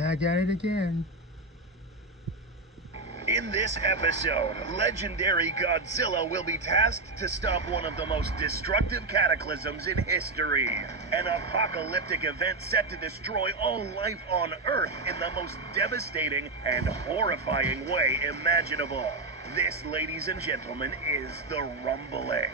Back at it again. In this episode, legendary Godzilla will be tasked to stop one of the most destructive cataclysms in history. An apocalyptic event set to destroy all life on Earth in the most devastating and horrifying way imaginable. This, ladies and gentlemen, is the rumbling.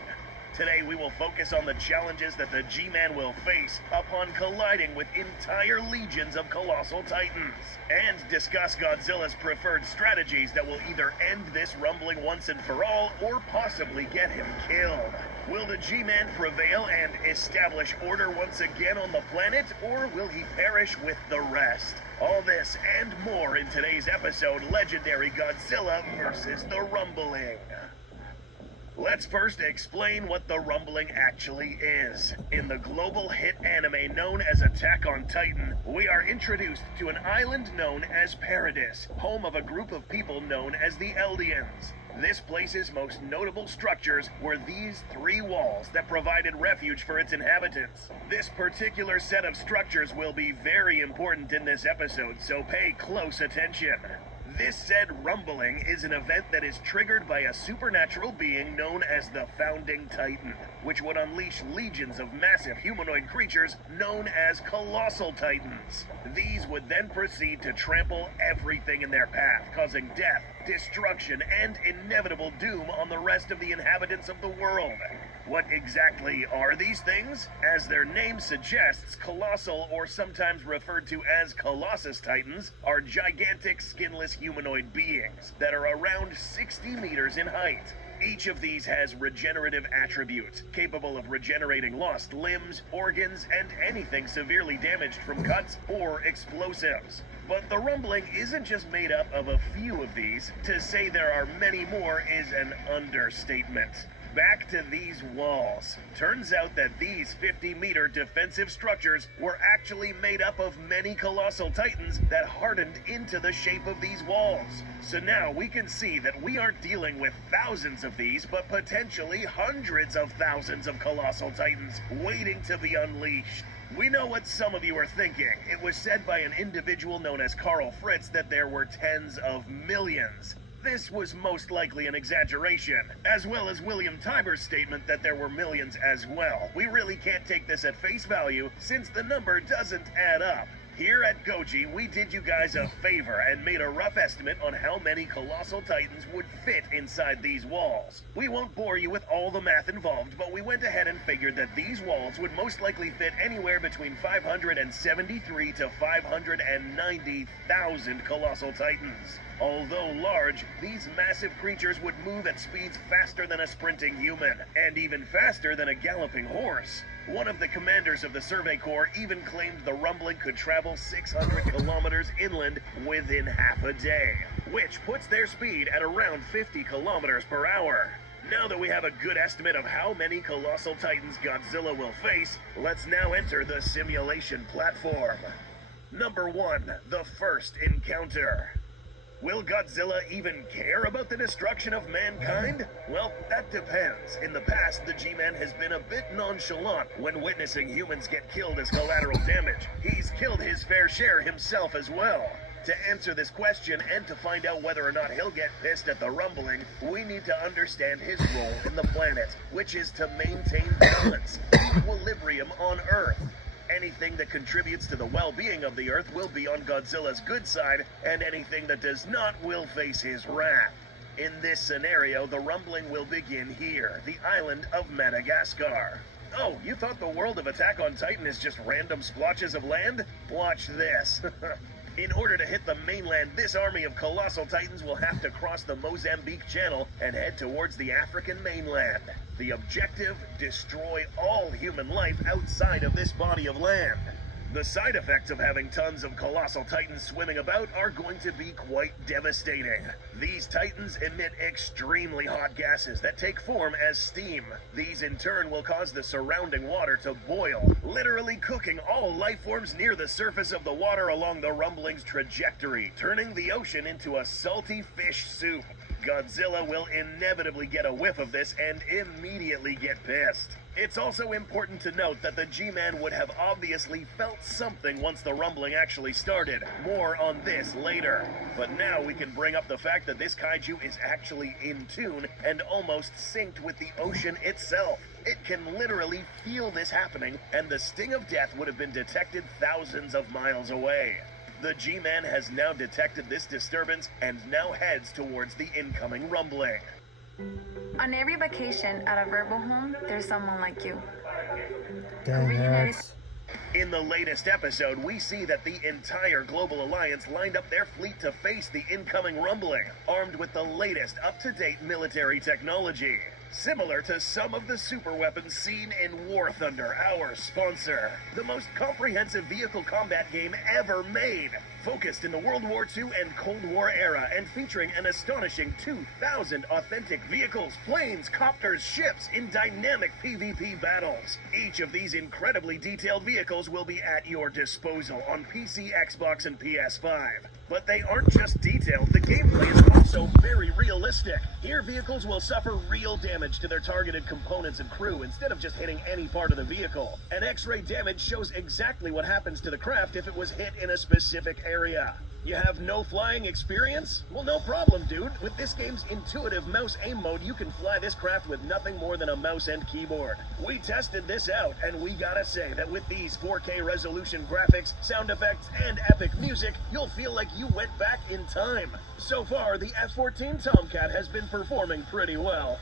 Today we will focus on the challenges that the G-Man will face upon colliding with entire legions of colossal titans, and discuss Godzilla's preferred strategies that will either end this rumbling once and for all, or possibly get him killed. Will the G-Man prevail and establish order once again on the planet, or will he perish with the rest? All this and more in today's episode, Legendary Godzilla vs. the Rumbling. Let's first explain what the rumbling actually is. In the global hit anime known as Attack on Titan, we are introduced to an island known as Paradis, home of a group of people known as the Eldians. This place's most notable structures were these three walls that provided refuge for its inhabitants. This particular set of structures will be very important in this episode, so pay close attention. This said rumbling is an event that is triggered by a supernatural being known as the Founding Titan, which would unleash legions of massive humanoid creatures known as Colossal Titans. These would then proceed to trample everything in their path, causing death, destruction, and inevitable doom on the rest of the inhabitants of the world. What exactly are these things? As their name suggests, colossal, or sometimes referred to as Colossus Titans, are gigantic skinless humanoid beings that are around 60 meters in height. Each of these has regenerative attributes, capable of regenerating lost limbs, organs, and anything severely damaged from cuts or explosives. But the rumbling isn't just made up of a few of these. To say there are many more is an understatement. Back to these walls. Turns out that these 50-meter defensive structures were actually made up of many colossal titans that hardened into the shape of these walls. So now we can see that we aren't dealing with thousands of these, but potentially hundreds of thousands of colossal titans waiting to be unleashed. We know what some of you are thinking. It was said by an individual known as Carl Fritz that there were tens of millions. This was most likely an exaggeration, as well as William Tyburn's statement that there were millions as well. We really can't take this at face value, since the number doesn't add up. Here at Goji, we did you guys a favor and made a rough estimate on how many colossal titans would fit inside these walls. We won't bore you with all the math involved, but we went ahead and figured that these walls would most likely fit anywhere between 573 to 590,000 colossal titans. Although large, these massive creatures would move at speeds faster than a sprinting human, and even faster than a galloping horse. One of the commanders of the Survey Corps even claimed the rumbling could travel 600 kilometers inland within half a day, which puts their speed at around 50 kilometers per hour. Now that we have a good estimate of how many colossal titans Godzilla will face, let's now enter the simulation platform. Number 1, the first encounter. Will Godzilla even care about the destruction of mankind? Well, that depends. In the past, the G-Man has been a bit nonchalant when witnessing humans get killed as collateral damage. He's killed his fair share himself as well. To answer this question and to find out whether or not he'll get pissed at the rumbling, we need to understand his role in the planet, which is to maintain balance, equilibrium on Earth. Anything that contributes to the well-being of the Earth will be on Godzilla's good side, and anything that does not will face his wrath. In this scenario, the rumbling will begin here, the island of Madagascar. Oh, you thought the world of Attack on Titan is just random splotches of land? Watch this. In order to hit the mainland, this army of colossal titans will have to cross the Mozambique Channel and head towards the African mainland. The objective: destroy all human life outside of this body of land. The side effects of having tons of colossal titans swimming about are going to be quite devastating. These titans emit extremely hot gases that take form as steam. These in turn will cause the surrounding water to boil, literally cooking all life forms near the surface of the water along the rumbling's trajectory, turning the ocean into a salty fish soup. Godzilla will inevitably get a whiff of this and immediately get pissed. It's also important to note that the G-Man would have obviously felt something once the rumbling actually started. More on this later. But now we can bring up the fact that this kaiju is actually in tune and almost synced with the ocean itself. It can literally feel this happening, and the sting of death would have been detected thousands of miles away. The G-Man has now detected this disturbance and now heads towards the incoming rumbling. On every vacation at a verbal home, there's someone like you. Yes. In the latest episode, we see that the entire Global Alliance lined up their fleet to face the incoming rumbling, armed with the latest up-to-date military technology. Similar to some of the super weapons seen in War Thunder, our sponsor. The most comprehensive vehicle combat game ever made. Focused in the World War II and Cold War era and featuring an astonishing 2,000 authentic vehicles, planes, copters, ships in dynamic PvP battles. Each of these incredibly detailed vehicles will be at your disposal on PC, Xbox, and PS5. But they aren't just detailed, the gameplay is also very realistic. Here, vehicles will suffer real damage to their targeted components and crew instead of just hitting any part of the vehicle. And X-ray damage shows exactly what happens to the craft if it was hit in a specific area. You have no flying experience? Well, no problem, dude. With this game's intuitive mouse aim mode, you can fly this craft with nothing more than a mouse and keyboard. We tested this out, and we gotta say that with these 4K resolution graphics, sound effects, and epic music, you'll feel like you went back in time. So far, the F-14 Tomcat has been performing pretty well.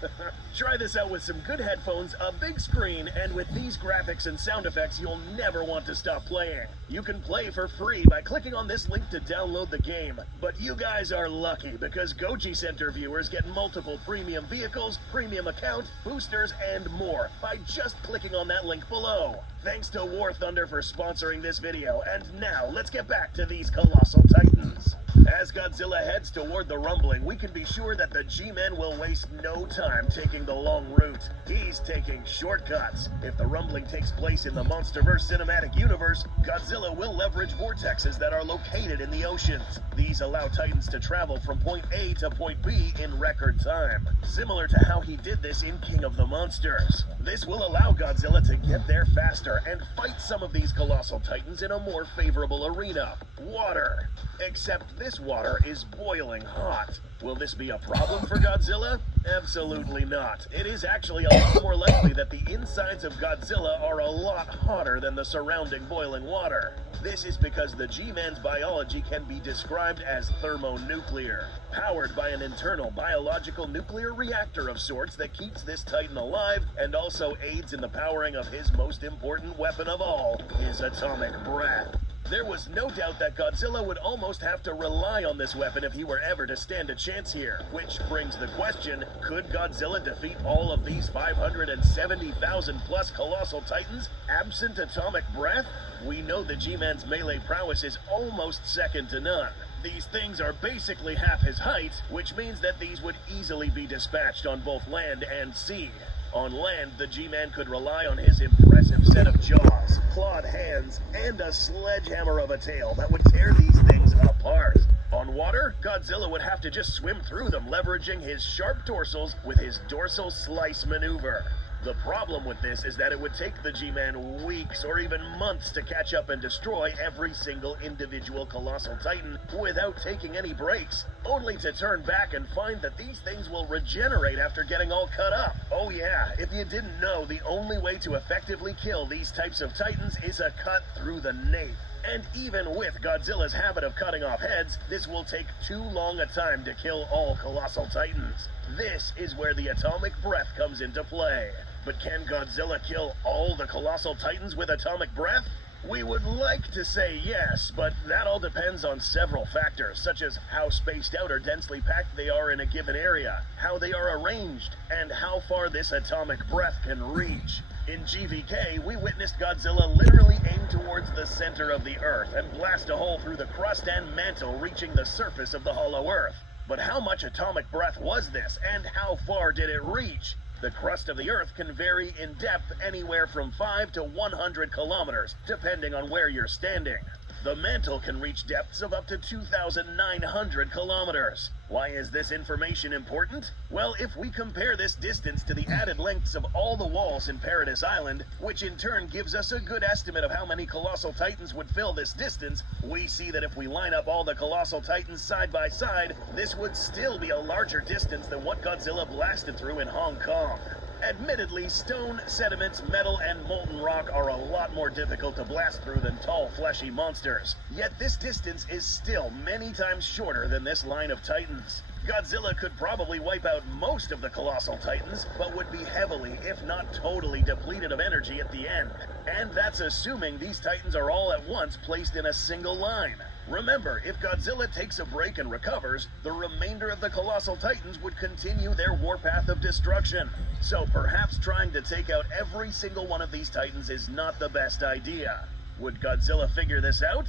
Try this out with some good headphones, a big screen, and with these graphics and sound effects, you'll never want to stop playing. You can play for free by clicking on this link to download the game. But you guys are lucky because Goji Center viewers get multiple premium vehicles, premium accounts, boosters, and more by just clicking on that link below. Thanks to War Thunder for sponsoring this video, and now let's get back to these colossal titans. As Godzilla heads toward the rumbling, we can be sure that the G-Man will waste no time taking the long route. He's taking shortcuts. If the rumbling takes place in the MonsterVerse cinematic universe, Godzilla will leverage vortexes that are located in the oceans. These allow Titans to travel from point A to point B in record time, similar to how he did this in King of the Monsters. This will allow Godzilla to get there faster and fight some of these colossal titans in a more favorable arena. Water. Except this water is boiling hot. Will this be a problem for Godzilla? Absolutely not. It is actually a lot more likely that the insides of Godzilla are a lot hotter than the surrounding boiling water. This is because the G-Man's biology can be described as thermonuclear, powered by an internal biological nuclear reactor of sorts that keeps this Titan alive and also aids in the powering of his most important weapon of all, his atomic breath. There was no doubt that Godzilla would almost have to rely on this weapon if he were ever to stand a chance here. Which brings the question, could Godzilla defeat all of these 570,000 plus colossal titans absent atomic breath? We know the G-Man's melee prowess is almost second to none. These things are basically half his height, which means that these would easily be dispatched on both land and sea. On land, the G-Man could rely on his impressive set of jaws, clawed hands, and a sledgehammer of a tail that would tear these things apart. On water, Godzilla would have to just swim through them, leveraging his sharp dorsals with his dorsal slice maneuver. The problem with this is that it would take the G-Man weeks or even months to catch up and destroy every single individual colossal titan without taking any breaks, only to turn back and find that these things will regenerate after getting all cut up. Oh yeah, if you didn't know, the only way to effectively kill these types of titans is a cut through the nape. And even with Godzilla's habit of cutting off heads, this will take too long a time to kill all colossal titans. This is where the atomic breath comes into play. But can Godzilla kill all the colossal titans with atomic breath? We would like to say yes, but that all depends on several factors, such as how spaced out or densely packed they are in a given area, how they are arranged, and how far this atomic breath can reach. In GVK, we witnessed Godzilla literally aim towards the center of the Earth and blast a hole through the crust and mantle, reaching the surface of the hollow Earth. But how much atomic breath was this, and how far did it reach? The crust of the Earth can vary in depth anywhere from 5 to 100 kilometers, depending on where you're standing. The mantle can reach depths of up to 2,900 kilometers. Why is this information important? Well, if we compare this distance to the added lengths of all the walls in Paradise Island, which in turn gives us a good estimate of how many colossal titans would fill this distance, we see that if we line up all the colossal titans side by side, this would still be a larger distance than what Godzilla blasted through in Hong Kong. Admittedly, stone, sediments, metal, and molten rock are a lot more difficult to blast through than tall, fleshy monsters. Yet this distance is still many times shorter than this line of titans. Godzilla could probably wipe out most of the colossal titans, but would be heavily, if not totally, depleted of energy at the end. And that's assuming these titans are all at once placed in a single line. Remember, if Godzilla takes a break and recovers, the remainder of the colossal titans would continue their warpath of destruction. So perhaps trying to take out every single one of these titans is not the best idea. Would Godzilla figure this out?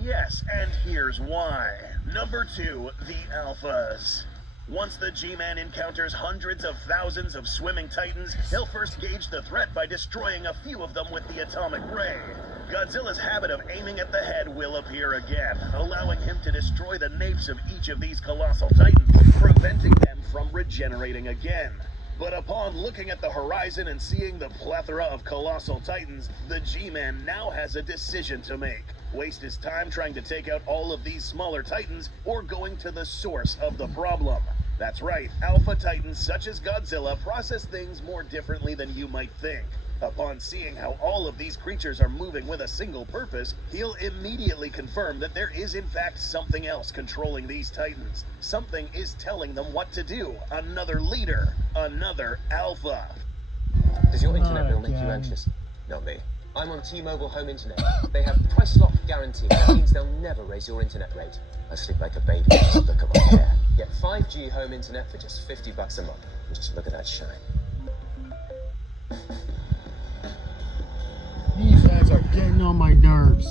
Yes, and here's why. Number 2, the Alphas. Once the G-Man encounters hundreds of thousands of swimming titans, he'll first gauge the threat by destroying a few of them with the atomic ray. Godzilla's habit of aiming at the head will appear again, allowing him to destroy the napes of each of these colossal titans, preventing them from regenerating again. But upon looking at the horizon and seeing the plethora of colossal titans, the G-Man now has a decision to make. Waste his time trying to take out all of these smaller titans, or going to the source of the problem. That's right, alpha titans such as Godzilla process things more differently than you might think. Upon seeing how all of these creatures are moving with a single purpose, he'll immediately confirm that there is in fact something else controlling these titans. Something is telling them what to do. Another leader. Another alpha. Does your internet bill make you anxious? Not me. I'm on T-Mobile Home Internet. They have price lock guarantee. That means they'll never raise your internet rate. I sleep like a baby in the look of my hair. Get 5G home internet for just $50 a month. Just look at that shine. These guys are getting on my nerves.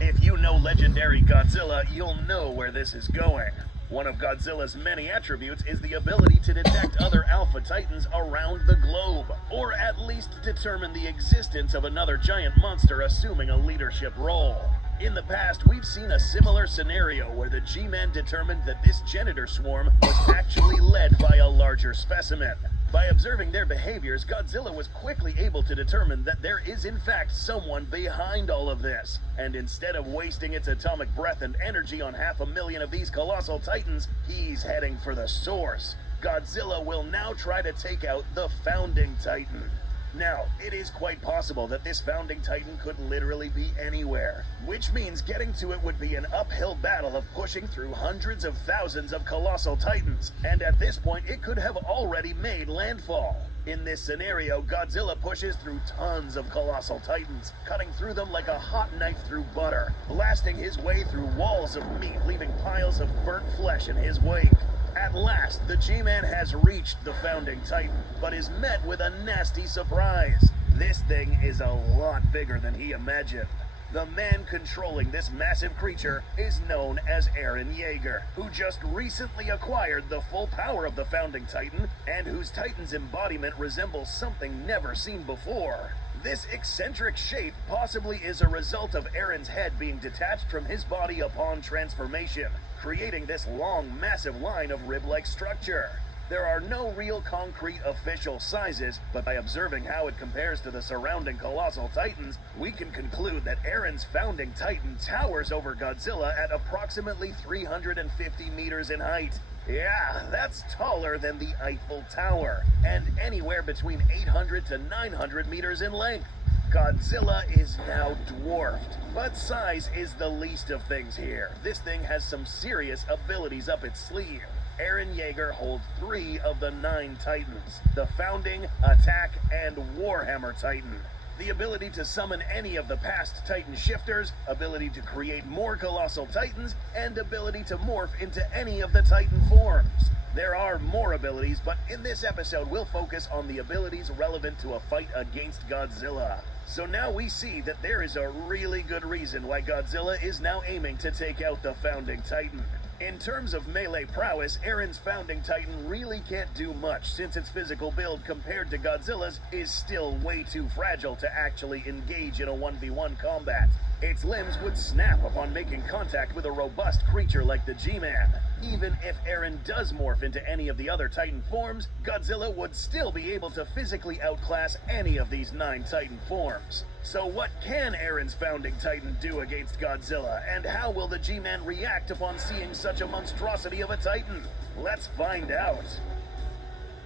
If you know legendary Godzilla, you'll know where this is going. One of Godzilla's many attributes is the ability to detect other alpha titans around the globe, or at least determine the existence of another giant monster assuming a leadership role. In the past, we've seen a similar scenario where the G-Man determined that this janitor swarm was actually led by a larger specimen. By observing their behaviors, Godzilla was quickly able to determine that there is in fact someone behind all of this. And instead of wasting its atomic breath and energy on 500,000 of these colossal titans, he's heading for the source. Godzilla will now try to take out the founding titan. Now, it is quite possible that this founding titan could literally be anywhere, which means getting to it would be an uphill battle of pushing through hundreds of thousands of colossal titans, and at this point it could have already made landfall. In this scenario, Godzilla pushes through tons of colossal titans, cutting through them like a hot knife through butter, blasting his way through walls of meat, leaving piles of burnt flesh in his wake. At last, the G-Man has reached the founding titan, but is met with a nasty surprise. This thing is a lot bigger than he imagined. The man controlling this massive creature is known as Eren Yeager, who just recently acquired the full power of the founding titan, and whose titan's embodiment resembles something never seen before. This eccentric shape possibly is a result of Eren's head being detached from his body upon transformation, creating this long, massive line of rib-like structure. There are no real concrete official sizes, but by observing how it compares to the surrounding colossal titans, we can conclude that Eren's founding titan towers over Godzilla at approximately 350 meters in height. Yeah, that's taller than the Eiffel Tower, and anywhere between 800 to 900 meters in length. Godzilla is now dwarfed, but size is the least of things here. This thing has some serious abilities up its sleeve. Eren Yeager holds 3 of the 9 titans: the Founding, Attack, and Warhammer Titan. The ability to summon any of the past Titan shifters, ability to create more colossal titans, and ability to morph into any of the Titan forms. There are more abilities, but in this episode we'll focus on the abilities relevant to a fight against Godzilla. So now we see that there is a really good reason why Godzilla is now aiming to take out the Founding Titan. In terms of melee prowess, Eren's founding titan really can't do much since its physical build compared to Godzilla's is still way too fragile to actually engage in a 1v1 combat. Its limbs would snap upon making contact with a robust creature like the G-Man. Even if Eren does morph into any of the other Titan forms, Godzilla would still be able to physically outclass any of these 9 Titan forms. So what can Eren's founding Titan do against Godzilla, and how will the G-Man react upon seeing such a monstrosity of a Titan? Let's find out.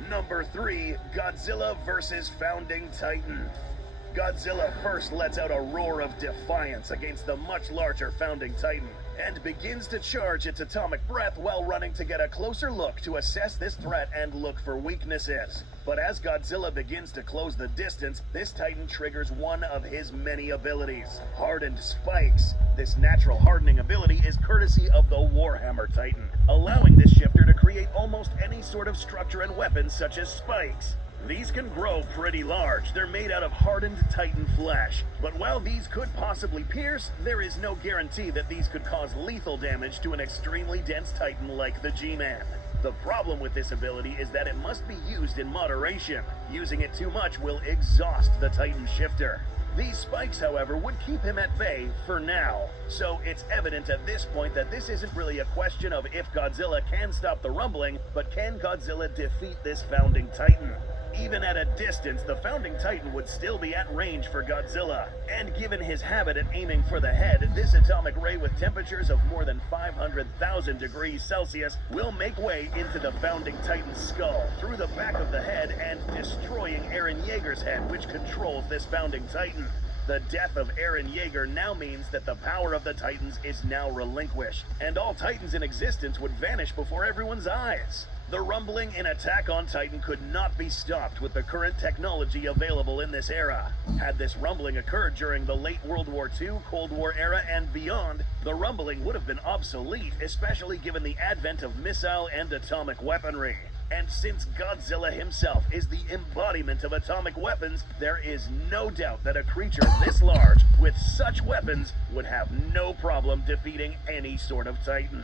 Number 3, Godzilla vs. Founding Titan. Godzilla first lets out a roar of defiance against the much larger founding Titan, and begins to charge its atomic breath while running to get a closer look to assess this threat and look for weaknesses. But as Godzilla begins to close the distance, this Titan triggers one of his many abilities, Hardened Spikes. This natural hardening ability is courtesy of the Warhammer Titan, allowing this shifter to create almost any sort of structure and weapon such as spikes. These can grow pretty large. They're made out of hardened Titan flesh. But while these could possibly pierce, there is no guarantee that these could cause lethal damage to an extremely dense Titan like the G-Man. The problem with this ability is that it must be used in moderation. Using it too much will exhaust the Titan shifter. These spikes, however, would keep him at bay for now. So it's evident at this point that this isn't really a question of if Godzilla can stop the rumbling, but can Godzilla defeat this founding Titan? Even at a distance, the founding Titan would still be at range for Godzilla. And given his habit at aiming for the head, this atomic ray with temperatures of more than 500,000 degrees Celsius will make way into the founding Titan's skull, through the back of the head, and destroying Eren Yeager's head, which controls this founding Titan. The death of Eren Yeager now means that the power of the Titans is now relinquished, and all Titans in existence would vanish before everyone's eyes. The rumbling in Attack on Titan could not be stopped with the current technology available in this era. Had this rumbling occurred during the late World War II, Cold War era, and beyond, the rumbling would have been obsolete, especially given the advent of missile and atomic weaponry. And since Godzilla himself is the embodiment of atomic weapons, there is no doubt that a creature this large, with such weapons, would have no problem defeating any sort of Titan.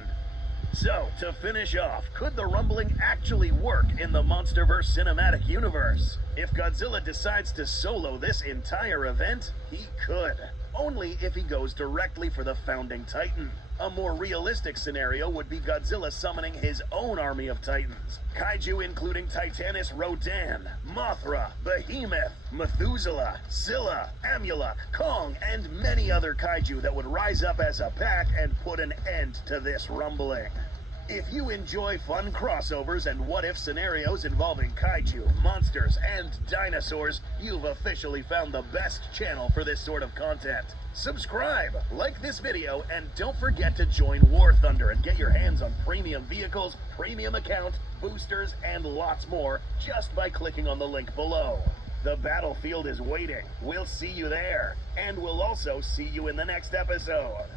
So, to finish off, could the rumbling actually work in the MonsterVerse cinematic universe? If Godzilla decides to solo this entire event, he could. Only if he goes directly for the founding Titan. A more realistic scenario would be Godzilla summoning his own army of Titans. Kaiju including Titanus Rodan, Mothra, Behemoth, Methuselah, Scylla, Amulek, Kong, and many other kaiju that would rise up as a pack and put an end to this rumbling. If you enjoy fun crossovers and what-if scenarios involving kaiju, monsters, and dinosaurs, you've officially found the best channel for this sort of content. Subscribe, like this video, and don't forget to join War Thunder and get your hands on premium vehicles, premium account, boosters, and lots more just by clicking on the link below. The battlefield is waiting. We'll see you there, and we'll also see you in the next episode.